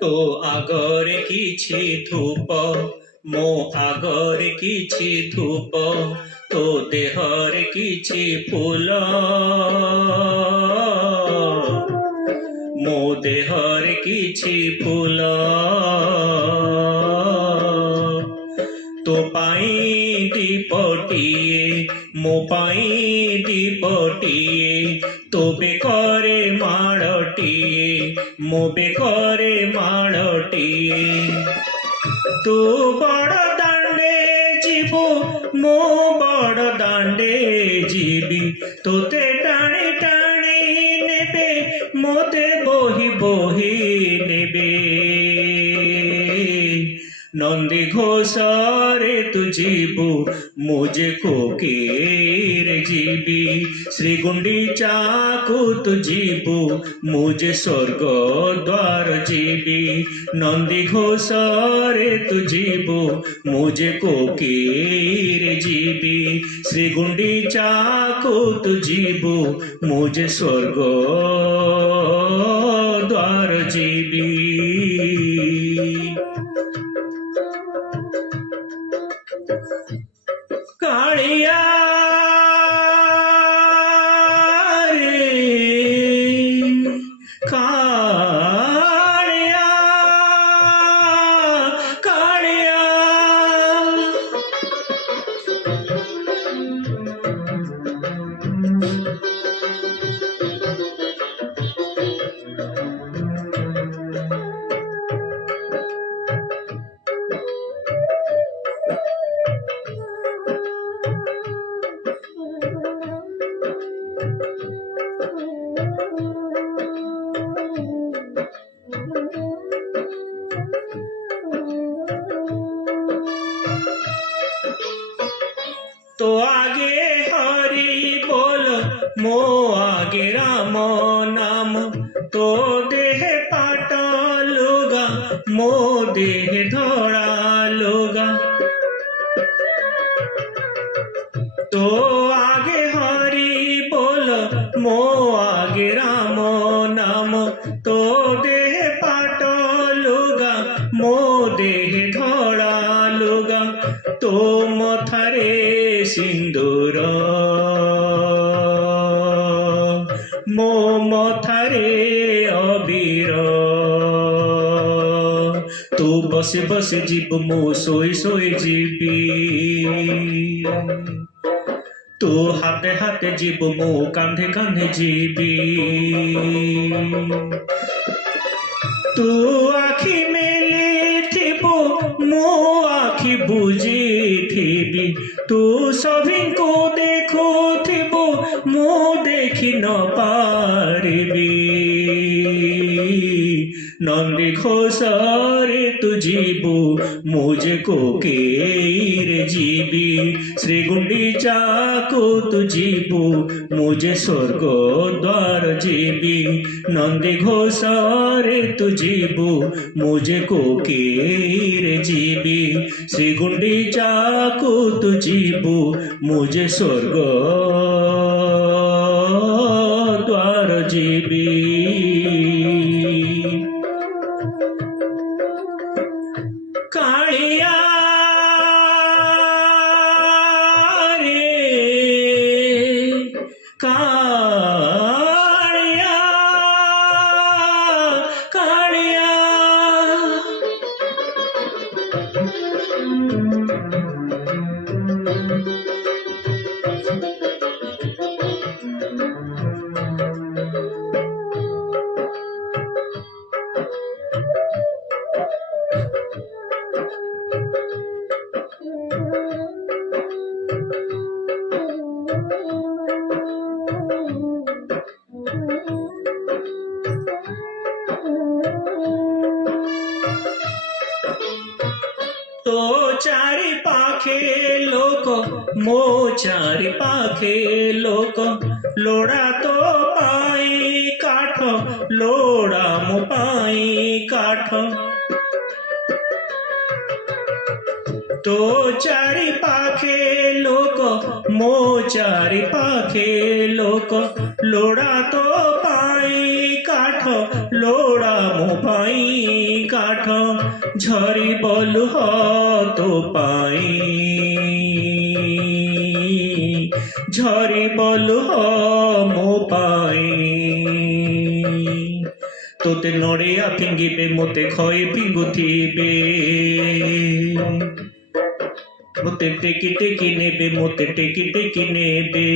तो आगरे किछि धूप मो आगरे किछि धूप तो देहरे किछि फूल मो देहरे किछि फूल तो पाई दीपटिए मो पाई दीपटिए तो बेकरे माड़टिए मो बेकरे माड़टिए तू बड़ दांडे जीवु मो बड़ दांडे जीवी तोते टाणी टाणी नेबे मोते बोही बोही नेबे नंदी घोषरे तू जीवु मुझे कोकीर जीवी श्री गुंडीचा को तू जीवु मुझे स्वर्ग द्वार जीवी नंदी घोषरे तू जीवु मुझे कोकीर जीवी श्री गुंडीचा को तू जीवु मुझे स्वर्ग द्वार जीवी कालिया रे कालिया कालिया तो आगे हरि बोल मो आगे राम नाम तो देह पाट लुगा मो देह धड़ा लुगा तो आगे हरि बोल मो आगे राम नाम तो देह पाट लुगा मो देह धड़ा लुगा तो मथारे सिंदूर मो मथारे अबीर तू बसे बसे जीव मो सोई सोई जीवी तू हाथे हाथे जीव मो कांधे कांधे जीवी तू आखि मेली थिबो मो आखि बुझी थिबी तू सभी को देखो थिबो मो देखी न पारिबी नंदी घोषरे तू जीवु मुझे कोकीर जीवी श्री गुंडीचा को तू जीवु मुझे स्वर्ग द्वार जीवी नंदी घोषरे तू जीवु मुझे कोकीर जीवी श्री गुंडीचा को तू जीवु मुझे स्वर्ग द्वार जीवी कालिया रे कालिया कालिया तो चारि पाखे लोक मो चारि पाखे लोक लोड़ा तो पाई काठ लोड़ा मो पाई काठ तो चारि पाखे लोक मो चारि पाखे लोक लोड़ा तो पाई काठ काठ लोड़ा मो पाई काठ झरी बोलु तो पाई झरी बोलु मो पाई तोते नड़िया फिंगिबे मोते खई फिंगुथिबे मोते टेकी टेकी नेबे मोते टेकी टेकी नेबे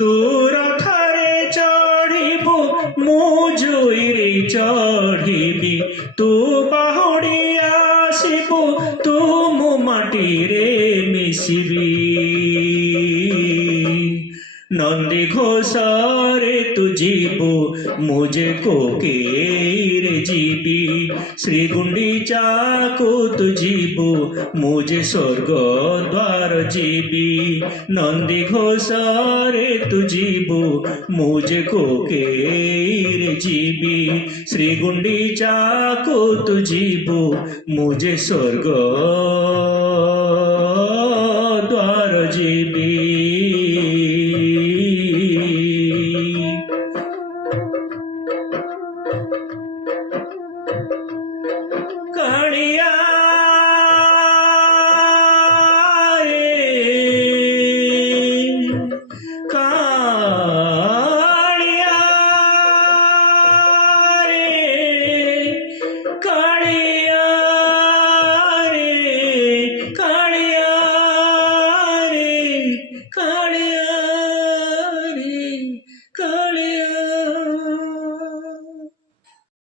तोर थारे चढ़िबो मु जोईरे चढ़िबी तू बाहुड़ी आसिबो तू मो माटी रे मिसिबी नंदी घोषारे तू जीबो मुझे कोकेरे जीबी श्री गुंडीचा को तू जीबो मुझे स्वर्ग द्वार जीबी नंदी घोषारे तू जीबो मुझे कोकेरे जीबी श्री गुंडीचा को तू जीबो मुझे स्वर्ग